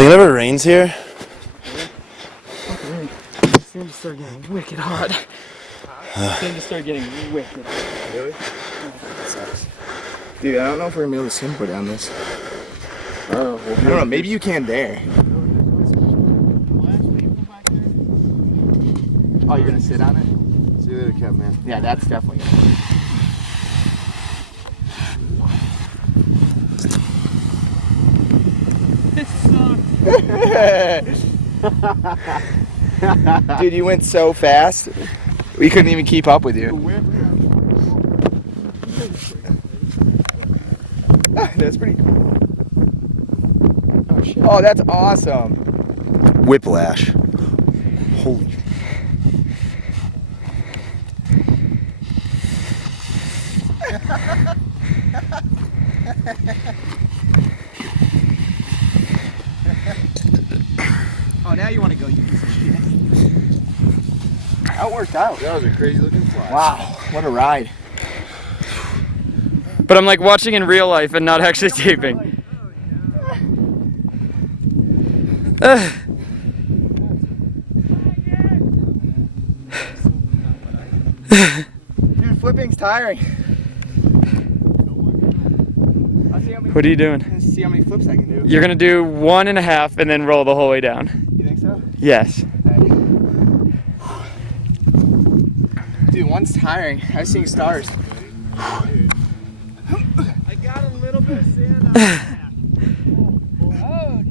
Think it ever rains here? It's going to start getting wicked hot. It's going to start getting wicked hot. Really? That sucks. Dude, I don't know if we're gonna be able to skimboard down this. Oh, I don't know, maybe you can there. Oh, you're gonna sit on it? See you later, Kev, man. Yeah, that's definitely it. Dude, you went so fast. We couldn't even keep up with you. That's pretty cool. Oh, shit. Oh, that's awesome. Whiplash. Holy. Oh, now you want to go, you piece of shit. That worked out. That was a crazy looking fly. Wow, what a ride. But I'm like watching in real life and not actually taping. Dude, flipping's tiring. What are you doing? Let's see how many flips I can do. You're gonna do 1.5 and then roll the whole way down. You think so? Yes. Dude, one's tiring. I was seeing stars. I got a little bit of sand on that. Oh.